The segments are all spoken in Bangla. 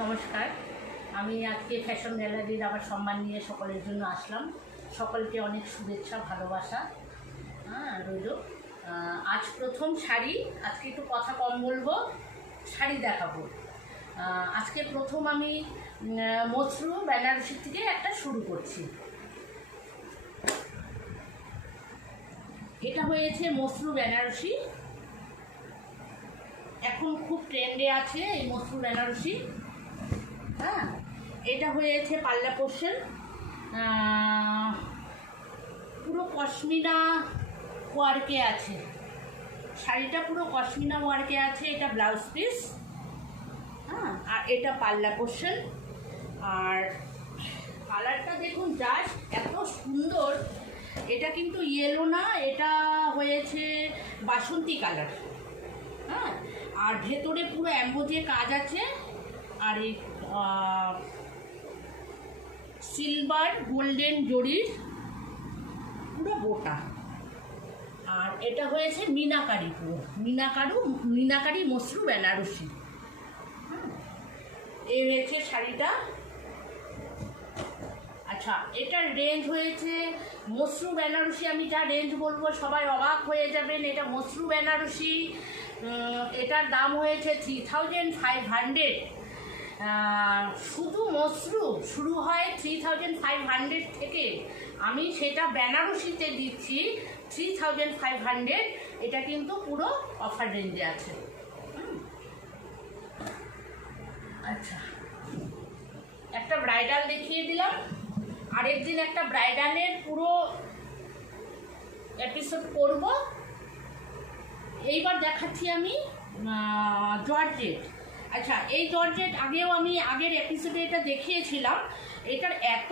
নমস্কার, আমি আজকে ফ্যাশন গ্যালারির আবার সম্মান নিয়ে সকলের জন্য আসলাম। সকলকে অনেক শুভেচ্ছা ভালোবাসা রইল। আজ প্রথম শাড়ি, আজকে একটু কথা কম বলবো, শাড়ি দেখাবো। আজকে প্রথম আমি মসরু বেনারসি থেকে একটা শুরু করছি। এটা হয়েছে মসরু বেনারসি, এখন খুব ট্রেন্ডে আছে এই মসরু বেনারসি। এটা হয়েছে পাল্লা পোর্শন, পুরো পশমিনা ওয়ার্কে আছে, শাড়িটা পুরো পশমিনা ওয়ার্কে আছে। এটা ব্লাউজ পিস, আর এটা পাল্লা পোর্শন। আর কালারটা দেখুন, জাস্ট এত সুন্দর। এটা কিন্তু ইয়েলো না, এটা হয়েছে বাসন্তী কালার। আর ভেতরে পুরো অ্যাম্বোজে কাজ আছে, আর এই সিলভার গোল্ডেন জরির পুরো গোটা। আর এটা হয়েছে মিনাকারি, পুরো মিনাকারি মসরু বেনারসি। এই হয়েছে শাড়িটা। আচ্ছা, এটার রেঞ্জ হয়েছে মসরু বেনারসি, আমি যা রেঞ্জ বলবো সবাই অবাক হয়ে যাবেন। এটা মসরু বেনারসি, এটার দাম হয়েছে 3500। শুধু মসরু শুরু হয় 3500 থেকে, আমি সেটা বেনারসিতে দিচ্ছি 3500। এটা কিন্তু পুরো অফার রেঞ্জে আছে। আচ্ছা, একটা ব্রাইডাল দেখিয়ে দিলাম, আরেকদিন একটা ব্রাইডালের পুরো এপিসোড করব। এইবার দেখাচ্ছি আমি জর্জেট। আচ্ছা, এই জর্জেট আমি আগের এপিসোডে এটা দেখিয়েছিলাম। এটার এত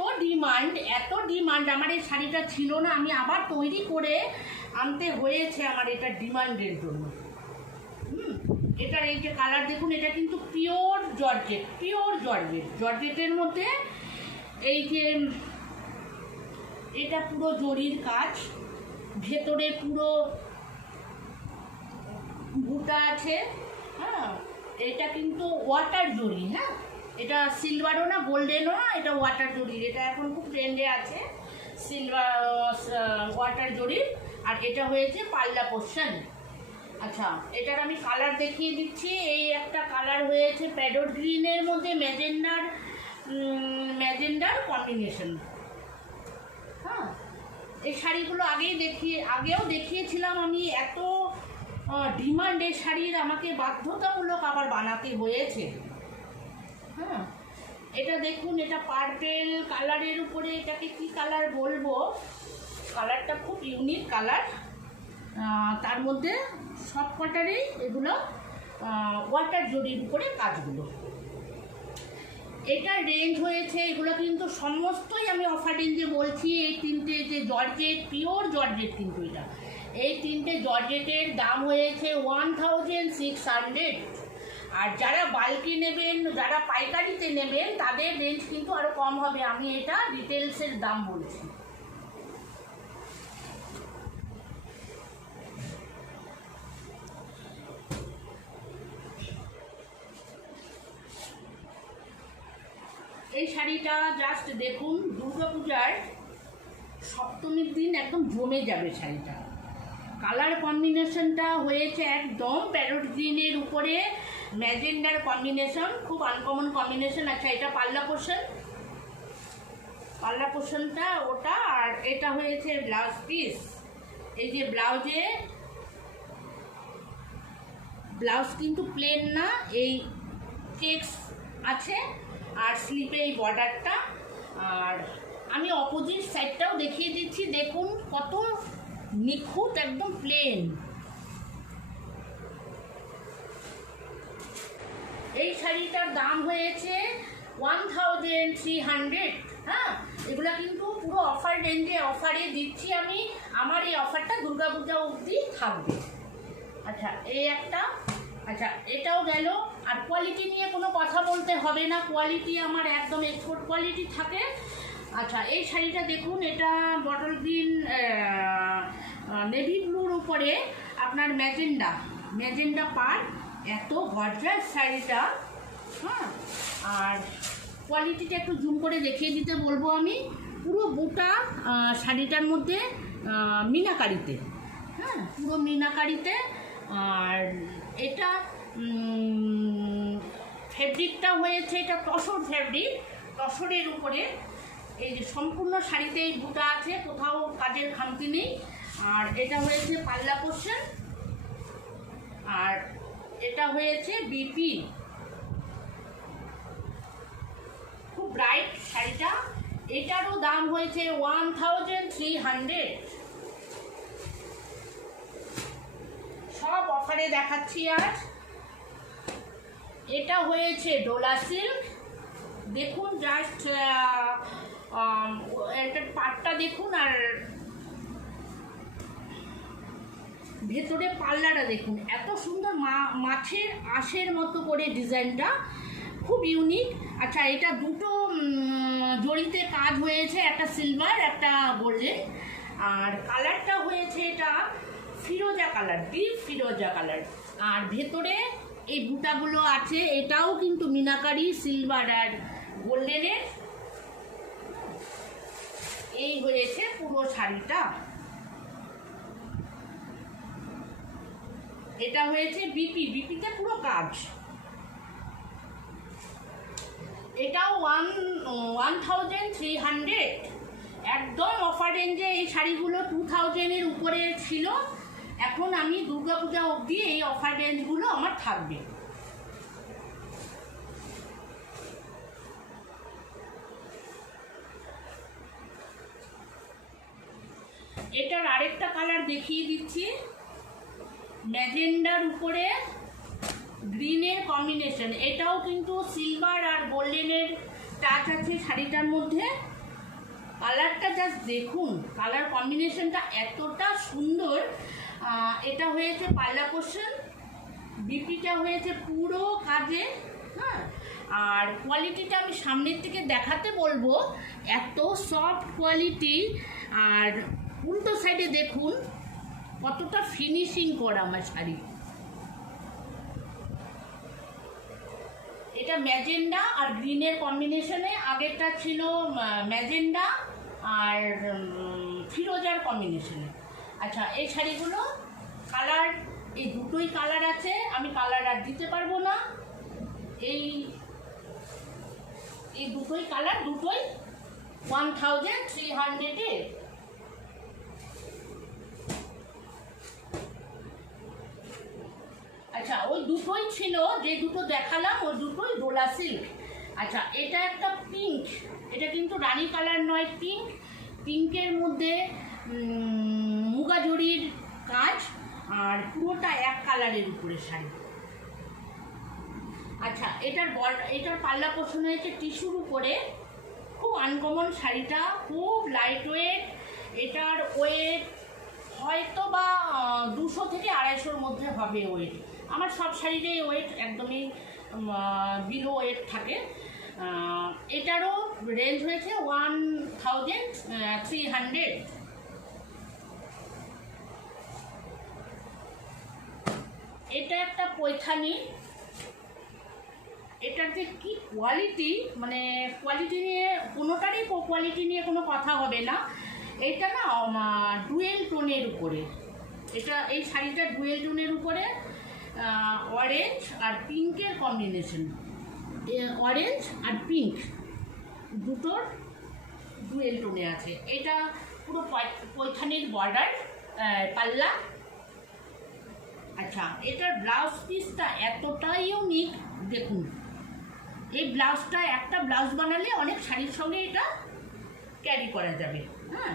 ডিমান্ড, আমার এই শাড়িটা ছিল না, আমি আবার তৈরি করে আনতে হয়েছে আমার এটা ডিমান্ডের জন্য। এটার এই যে কালার দেখুন, এটা কিন্তু পিওর জর্জেটের মধ্যে এই যে এটা পুরো জরির কাজ, ভেতরে পুরো বুটা আছে। এটা কিন্তু ওয়াটার জরি, এটা সিলভারও না গোল্ডেনও না, এটা ওয়াটার জরির। এটা এখন খুব ট্রেন্ডে আছে, সিলভার ওয়াটার জরির। আর এটা হয়েছে পাল্লা পোর্শন। আচ্ছা, এটার আমি কালার দেখিয়ে দিচ্ছি। এই একটা কালার হয়েছে প্যাডোর গ্রিনের মধ্যে ম্যাজেন্ডার কম্বিনেশন। এই শাড়িগুলো আগেও দেখিয়েছিলাম আমি। এত ডিমান্ড এই শাড়ির, আমাকে বাধ্যতামূলক আবার বানাতে হয়েছে। এটা দেখুন, এটা পার্পেল কালারের উপরে, এটাকে কি কালার বলবো, কালারটা খুব ইউনিক কালার। তার মধ্যে সব কটারেই এগুলো ওয়াটার জরির উপরে কাজগুলো। এটার রেঞ্জ হয়েছে, এগুলো কিন্তু সমস্তই আমি অফার রেঞ্জে বলছি। এই তিনটে যে জর্জেট, পিওর জর্জেট কিন্তু এটা, এই তিনটে জর্জেটের দাম হয়েছে 1600। আর যারা বাল্কি নেবেন, যারা পাইকারিতে নেবেন, তাদের রেঞ্জ কিন্তু আরও কম হবে। আমি এটা রিটেলসের দাম বলছি। এই শাড়িটা জাস্ট দেখুন, দুর্গাপূজার সপ্তমীর দিন একদম জমে যাবে শাড়িটা। কালার কম্বিনেশনটা হয়েছে একদম প্যারট গ্রিনের উপরে ম্যাজেন্ডার কম্বিনেশন, খুব আনকমন কম্বিনেশন। আচ্ছা, এটা পাল্লা পোর্শনটা ওটা। আর এটা হয়েছে ব্লাউজ পিস। এই যে ব্লাউজ কিন্তু প্লেন না, এই চেকস আছে, আর স্লিপে এই বর্ডারটা। আর আমি অপোজিট সাইডটাও দেখিয়ে দিচ্ছি, দেখুন কত নিখুঁত, একদম প্লেন। এই শাড়িটার দাম হয়েছে 1300। এগুলা কিন্তু পুরো অফার রেঞ্জে, অফারে দিচ্ছি আমি। আমার এই অফারটা দুর্গাপূজা অবধি থাকবে। আচ্ছা, এই একটা। আচ্ছা, এটাও গেল। আর কোয়ালিটি নিয়ে কোনো কথা বলতে হবে না, কোয়ালিটি আমার একদম এক্সপোর্ট কোয়ালিটি থাকে। আচ্ছা, এই শাড়িটা দেখুন, এটা বটল গ্রিন নেভি ব্লুর উপরে আপনার ম্যাজেন্ডা পার। এত গর্জাস শাড়িটা, হ্যাঁ, আর কোয়ালিটিটা একটু জুম করে দেখিয়ে দিতে বলবো আমি। পুরো বুটা শাড়িটার মধ্যে মিনাকারিতে, হ্যাঁ পুরো মিনাকারিতে। আর এটা ফেব্রিকটা হয়েছে, এটা তসর ফেব্রিক, তসরের উপরে এই যে সম্পূর্ণ শাড়িতে এই বুটা আছে, কোথাও কাজের খামতি নেই। আর এটা হয়েছে পাল্লা পোর্শন, আর এটা হয়েছে বিপি। খুব ব্রাইট শাড়িটা, এটারও দাম হয়েছে 1300। সব অফারে দেখাচ্ছি আজ। এটা হয়েছে ডোলা সিল্ক, দেখুন জাস্ট এটার পাটটা দেখুন, আর ভেতরে পাল্লাটা দেখুন, এত সুন্দর মাছের আঁশের মতো করে ডিজাইনটা, খুব ইউনিক। আচ্ছা, এটা দুটো জড়িতে কাজ হয়েছে, একটা সিলভার একটা গোল্ডেন। আর কালারটা হয়েছে এটা ফিরোজা কালার, ডিপ ফিরোজা কালার। আর ভেতরে এই বুটাগুলো আছে, এটাও কিন্তু মিনাকারি সিলভার আর গোল্ডেনের। এই হয়েছে পুরো শাড়িটা। এটা হয়েছে বিপি, বিপিতে পুরো কাজ। এটাও 1300, একদম অফার রেঞ্জে। এই শাড়িগুলো 2000-এর উপরে ছিল, এখন আমি দুর্গাপূজা অবধি এই অফার রেঞ্জগুলো আমার থাকবে। এটার আরেকটা কালার দেখিয়ে দিচ্ছি, ম্যাজেন্ডার উপরে গ্রিনের কম্বিনেশন। এটাও কিন্তু সিলভার আর গোল্ডেনের টাচ আছে শাড়িটার মধ্যে। কালারটা জাস্ট দেখুন, কালার কম্বিনেশনটা এতটা সুন্দর। এটা হয়েছে পাল্লা পোর্শন, বিপিটা হয়েছে পুরো কাজে। হ্যাঁ, আর কোয়ালিটিটা আমি সামনের থেকে দেখাতে বলবো, এত সফট কোয়ালিটি। আর উল্টো সাইডে দেখুন কতটা ফিনিশিং করা আমার শাড়ি। এটা ম্যাজেন্ডা আর গ্রিনের কম্বিনেশনে, আগেরটা ছিল ম্যাজেন্ডা আর ফিরোজার কম্বিনেশনে। আচ্ছা, এই শাড়িগুলো কালার, এই দুটোই কালার আছে, আমি কালার আর দিতে পারবো না। এই দুটোই কালার, দুটোই 1300-এর। আচ্ছা, ওই দুটোই ছিল, যে দুটো দেখালাম ওই দুটোই ডোলা সিল্ক। আচ্ছা, এটা একটা পিঙ্ক, এটা কিন্তু রানী কালার নয়, পিঙ্ক। পিঙ্কের মধ্যে মুগা জরির কাজ, আর পুরোটা এক কালারের উপরে শাড়ি। আচ্ছা, এটার পাল্লা পোষণ হয়েছে টিস্যুর উপরে, খুব আনকমন শাড়িটা, খুব লাইট ওয়েট। এটার ওয়েট হয়তো বা 200 থেকে 250-র মধ্যে হবে ওয়েট। আমার সব শাড়িরই ওয়েট একদমই বিলো ওয়েট থাকে। এটারও রেঞ্জ হয়েছে 1300। এটা একটা পৈথানি, এটার যে কি কোয়ালিটি, মানে কোয়ালিটি নিয়ে কোনোটারই কোয়ালিটি নিয়ে কোনো কথা হবে না। এটা না ডুয়েল টোনের উপরে, এটা এই শাড়িটা ডুয়েল টোনের উপরে অরেঞ্জ আর পিঙ্কের কম্বিনেশন। অরেঞ্জ আর পিঙ্ক দুটোর ডুয়েল টোনে আছে। এটা পুরো পৈথানির বর্ডার, পাল্লা। আচ্ছা, এটার ব্লাউজ পিসটা এতটাই ইউনিক, দেখুন। এই ব্লাউজটা, একটা ব্লাউজ বানালে অনেক শাড়ির সঙ্গে এটা ক্যারি করা যাবে। হ্যাঁ,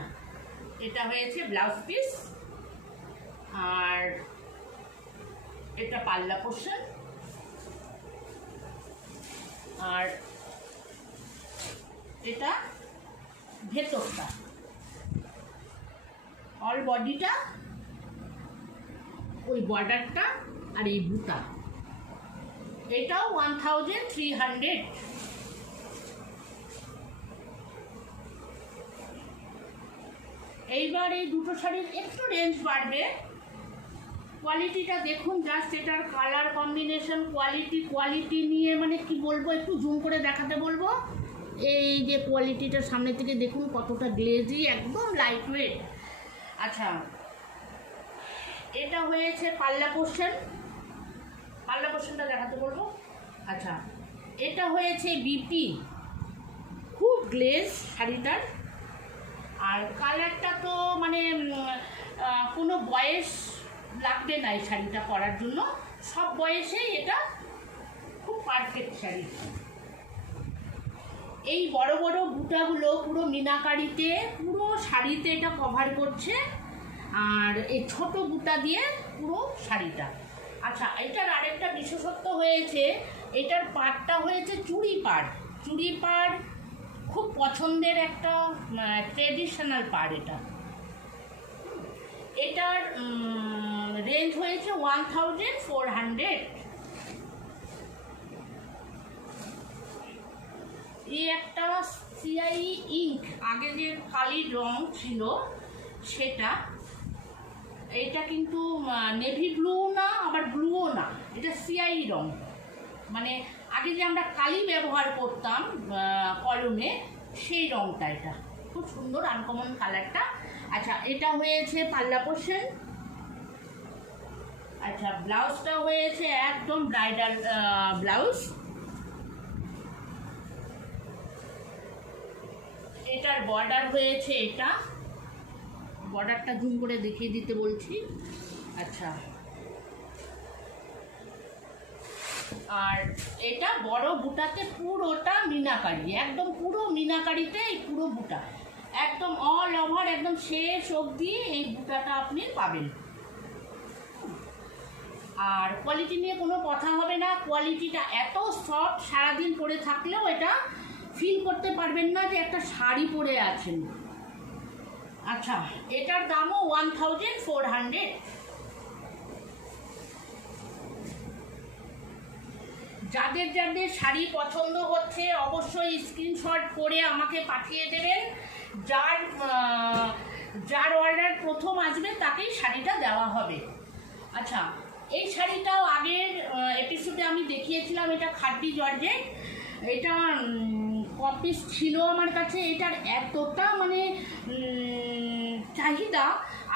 এটা হয়েছে ব্লাউজ পিস, আর এটা পাল্লা পোর্শন, আর এটা ভেতরটা, অল বডিটা, ওই বর্ডারটা, আর এই বুটা। এটাও 1300। এইবার এই দুটো শাড়ির একটু রেঞ্জ বাড়বে, কোয়ালিটিটা দেখুন জাস্ট, এটার কালার কম্বিনেশন, কোয়ালিটি নিয়ে মানে কি বলবো, একটু জুম করে দেখাতে বলবো। এই যে কোয়ালিটিটা সামনে থেকে দেখুন কতটা গ্লেজি, একদম লাইট ওয়েট। আচ্ছা, এটা হয়েছে পাল্লা পোর্শনটা দেখাতে বলবো। আচ্ছা, এটা হয়েছে বিপি, খুব গ্লেজ শাড়িটার। আর কালারটা তো মানে কোনো বয়স লাগবে না এই শাড়িটা পরার জন্য, সব বয়সেই এটা খুব পারফেক্ট শাড়ি। এই বড় বড় বুটাগুলো পুরো মিনাকারিতে, পুরো শাড়িতে এটা কভার করছে, আর এই ছোট বুটা দিয়ে পুরো শাড়িটা। আচ্ছা, এটার আরেকটা বিশেষত্ব হয়েছে, এটার পাড়টা হয়েছে চুড়ি পাড়, খুব পছন্দের একটা ট্রেডিশনাল পাড় এটা। এটার রেঞ্জ হয়েছে 1400। এই একটা সিআই ইঙ্ক, আগে যে কালির রং ছিল সেটা, এটা কিন্তু নেভি ব্লু না আবার ব্লুও না, এটা সিআই রং। মানে আগে যে আমরা কালি ব্যবহার করতাম কলমে, সেই রংটা। এটা খুব সুন্দর আনকমন কালারটা। আচ্ছা, এটা হয়েছে পাল্লা পোর্শন। আচ্ছা, ব্লাউজটা হয়েছে একদম ব্রাইডাল ব্লাউজ। এটার বর্ডার হয়েছে, এটা বর্ডারটা জুম করে দেখিয়ে দিতে বলছি। আচ্ছা, আর এটা বড় বুটাতে পুরোটা মিনাকারি, একদম পুরো মিনাকারিতে এই পুরো বুটা, একদম অল ওভার, একদম শেষ অবধি এই বুটাটা আপনি পাবেন। আর কোয়ালিটি নিয়ে কোনো কথা হবে না, কোয়ালিটিটা এত সফট, সারাদিন পরে থাকলেও এটা ফিল করতে পারবেন না যে একটা শাড়ি পরে আছেন। আচ্ছা, এটার দামও 1400। যাদের যাদের শাড়ি পছন্দ হচ্ছে অবশ্যই স্ক্রিনশট করে আমাকে পাঠিয়ে দেবেন। যার অর্ডার প্রথম আসবে তাকেই শাড়িটা দেওয়া হবে। আচ্ছা, এই শাড়িটাও আগের এপিসোডে আমি দেখিয়েছিলাম, এটা খাঁটি জর্জেট। এটা কপিস ছিল আমার কাছে, এটার এতটা মানে চাহিদা,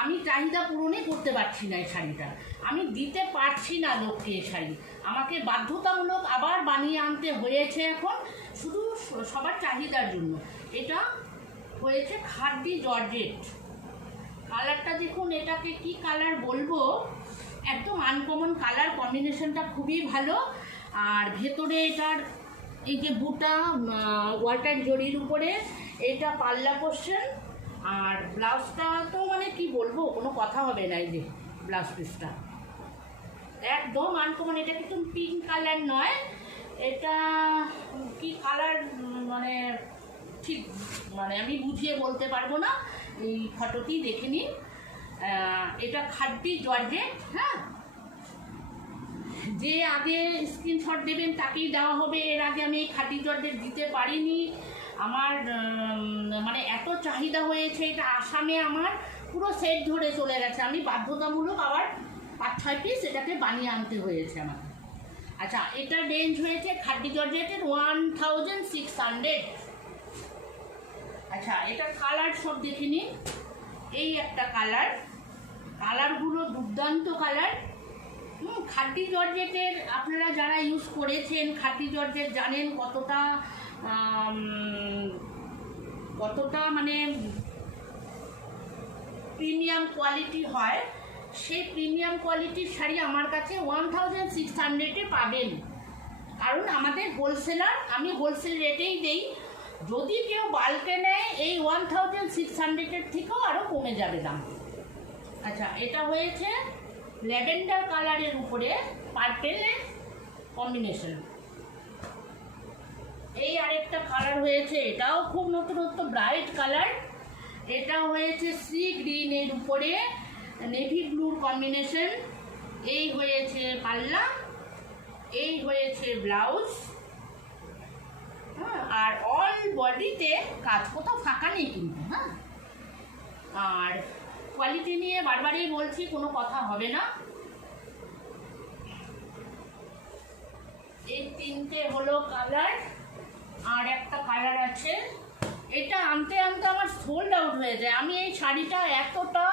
আমি চাহিদা পূরণই করতে পারছি না। এই শাড়িটা আমি দিতে পারছি না লোককে, এই শাড়ি আমাকে বাধ্যতামূলক আবার বানিয়ে আনতে হয়েছে এখন, শুধু সবার চাহিদার জন্য। এটা হয়েছে খাঁটি জর্জেট। কালারটা দেখুন, এটাকে কি কালার বলবো, একদম আনকমন কালার কম্বিনেশনটা খুবই ভালো। আর ভেতরে এটার এই যে বুটা ওয়াটার জরির উপরে, এটা পাল্লা পোর্শন। আর ব্লাউজটা তো মানে কি বলবো, কোনো কথা হবে না। এই যে ব্লাউজ পিসটা একদম আনকমন। এটা কিন্তু পিঙ্ক কালার নয়, এটা কি কালার মানে ঠিক মানে আমি বুঝিয়ে বলতে পারবো না, এই ফটোটি দেখে নিন। এটা খাঁটি জর্জেট। হ্যাঁ, যে আগে স্ক্রিনশট দেবেন তাকেই দেওয়া হবে। এর আগে আমি এই খাঁটি জর্জেট দিতে পারিনি, আমার মানে এত চাহিদা হয়েছে। এটা আসামে আমার পুরো সেট ধরে চলে গেছে, আমি বাধ্যতামূলক আবার 5-6 পিস এটাকে বানিয়ে আনতে হয়েছে আমার। আচ্ছা, এটার রেঞ্জ হয়েছে খাঁটি জর্জেটের 1600। আচ্ছা, এটার কালার সব দেখে নিন। এই একটা কালারগুলো দুর্দান্ত কালার। খাঁটি জর্জেটের আপনারা যারা ইউজ করেছেন খাঁটি জর্জেট জানেন কতটা মানে প্রিমিয়াম কোয়ালিটি হয়। সেই প্রিমিয়াম কোয়ালিটির শাড়ি আমার কাছে 1600-এ পাবেন, কারণ আমাদের হোলসেলার, আমি হোলসেল রেটেই দেই। যদি কেউ বাল্কে নেয় এই 1600-এর থেকেও আরও কমে যাবে দাম। আচ্ছা, এটা হয়েছে ল্যাভেন্ডার কালারের উপরে পার্পেলের কম্বিনেশন। এই আরেকটা কালার হয়েছে, এটাও খুব নতুনত্ব ব্রাইট কালার। এটা হয়েছে সি গ্রিনের উপরে নেভি ব্লুর কম্বিনেশন। এই হয়েছে পাল্লা, এই হয়েছে ব্লাউজ। হ্যাঁ, আর অল বডিতে কাজ, কোথাও ফাঁকা নেই কিন্তু। হ্যাঁ, আর কোয়ালিটি নিয়ে বারবারই বলছি, কোনো কথা হবে না। এই তিনটে হলো কালার, আর একটা কালার আছে। এটা আনতে আনতে আমার সোল্ড আউট হয়ে যায়। আমি এই শাড়িটা এতটা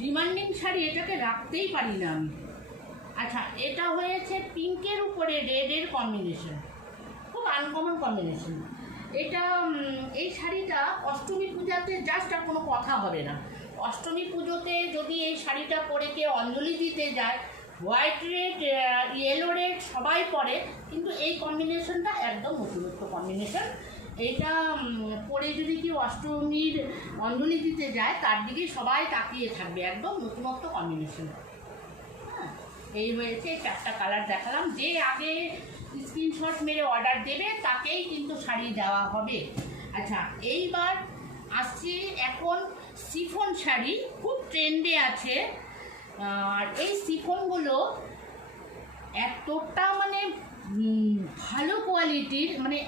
ডিমান্ডিং শাড়ি, এটাকে রাখতেই পারি না আমি। আচ্ছা, এটা হয়েছে পিঙ্কের উপরে রেডের কম্বিনেশন, খুব আনকমন কম্বিনেশন। এটা এই শাড়িটা অষ্টমী পূজাতে জাস্ট আর কোনো কথা হবে না। অষ্টমী পুজোতে যদি এই শাড়িটা পরে কেউ অঞ্জলি দিতে যায়, হোয়াইট রেড, ইয়েলো রেড সবাই পরে, কিন্তু এই কম্বিনেশনটা একদম নতুনত্ব কম্বিনেশন। এইটা পরে যদি কেউ অষ্টমীর অঞ্জলি দিতে যায়, তার দিকেই সবাই তাকিয়ে থাকবে, একদম নতুনত্ব কম্বিনেশন। হ্যাঁ, এই হয়েছে, চারটা কালার দেখালাম। যে আগে স্ক্রিনশট মেরে অর্ডার দেবে তাকেই কিন্তু শাড়ি দেওয়া হবে। আচ্ছা, এইবার আসছি এখন শিফন শাড়ি, খুব ট্রেন্ডে আছে। আর এই শিফনগুলো এতটা মানে ভালো কোয়ালিটির, মানে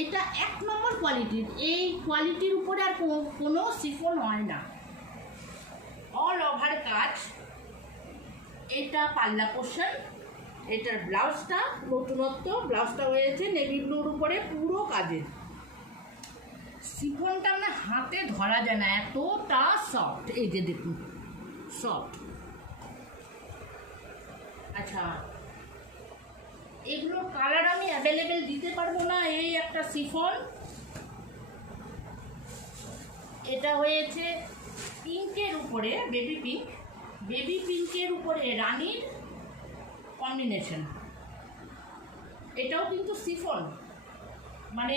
এটা 1 নম্বর কোয়ালিটির। এই কোয়ালিটির উপরে আর কোনো শিফন হয় না, অল ওভার কাজ। এটা পাল্লা পোর্শন, এটার ব্লাউজটা নতুনত্ব, ব্লাউজটা হয়েছে নেভি ব্লুর উপরে পুরো কাজের। শিফনটা না হাতে ধরা যায় না, এতটা সফট। এই যে দেখুন, সফট। আচ্ছা, এগুলোর কালার আমি অ্যাভেলেবেল দিতে পারবো না। এই একটা শিফন, এটা হয়েছে পিঙ্কের উপরে বেবি পিঙ্ক, বেবি পিঙ্কের উপরে রানীর কম্বিনেশন। এটাও কিন্তু শিফন, মানে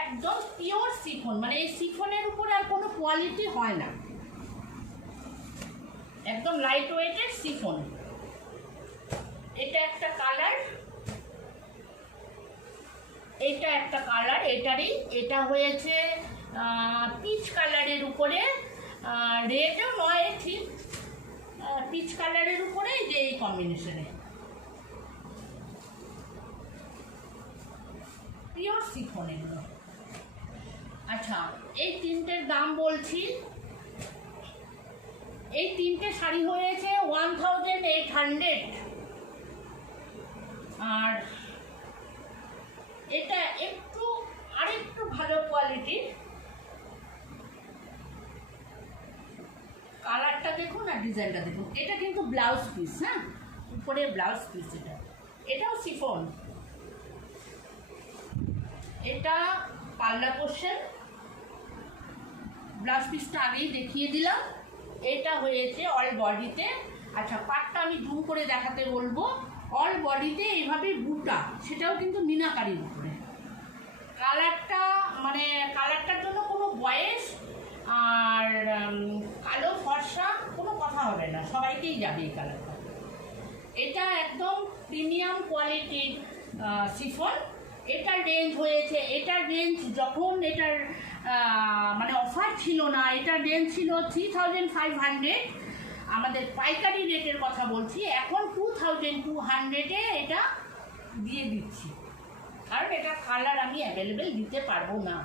একদম পিওর শিফন, মানে এই শিফনের উপরে আর কোনো কোয়ালিটি হয় না, একদম লাইট ওয়েটের শিফন। এটা একটা কালার, এটা একটা কালার এটারই। এটা হয়েছে পিচ কালারের উপরে, রেডও নয় ঠিক, পিচ কালারের উপরে যে এই কম্বিনেশনে পিওর শিফন এগুলো। আচ্ছা, এই তিনটের দাম বলছি। এই তিনটে শাড়ি হয়েছে 1800। আর এটা একটু আরেকটু ভালো কোয়ালিটির, কালারটা দেখুন আর ডিজাইনটা দেখুন। এটা কিন্তু ব্লাউজ পিস, হ্যাঁ, উপরে ব্লাউজ পিস। এটাও শিফন। এটা পাল্লা পোর্শন, ব্লাউজ পিসটা আগেই দেখিয়ে দিলাম। এটা হয়েছে অল বডিতে। আচ্ছা, পাটটা আমি জুম করে দেখাতে বলবো। অল বডিতে এইভাবে বুটা, সেটাও কিন্তু মিনাকারির উপরে। কালারটা মানে কালারটার জন্য কোনো বয়স আর কালো ফর্সা কোনো কথা হবে না, সবাইকেই যাবে এই কালারটা। এটা একদম প্রিমিয়াম কোয়ালিটির শিফন। এটার রেঞ্জ হয়েছে, এটার রেঞ্জ যখন এটার মানে অফার ছিল না, এটার রেঞ্জ ছিল 3500। আমাদের পাইকারি রেটের কথা বলছি, এখন 2200-এ এটা দিয়ে দিচ্ছি, কারণ এটা কালার আমি অ্যাভেলেবেল দিতে পারবো না।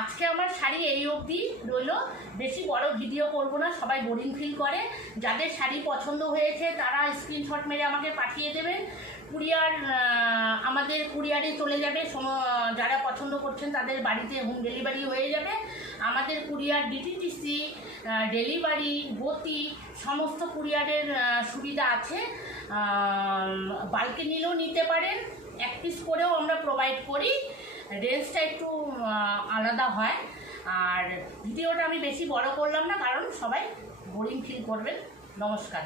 আজকে আমার শাড়ি এই অবধি রইলো, বেশি বড় ভিডিও করব না, সবাই বোরিং ফিল করে। যাদের শাড়ি পছন্দ হয়েছে তারা স্ক্রিনশট মেরে আমাকে পাঠিয়ে দেবেন। কুরিয়ার আমাদের কুরিয়ারে চলে যাবে, যারা পছন্দ করছেন তাদের বাড়িতে হোম ডেলিভারি হয়ে যাবে। আমাদের কুরিয়ার ডিটিডিসি, ডেলিভারি, গতি সমস্ত কুরিয়ারের সুবিধা আছে। বাল্কে নিলেও নিতে পারেন, 1 পিস করেও আমরা প্রোভাইড করি। রেঞ্জটা একটু আলাদা হয়। আর ভিডিওটা আমি বেশি বড় করলাম না, কারণ সবাই বোরিং ফিল করবেন। নমস্কার।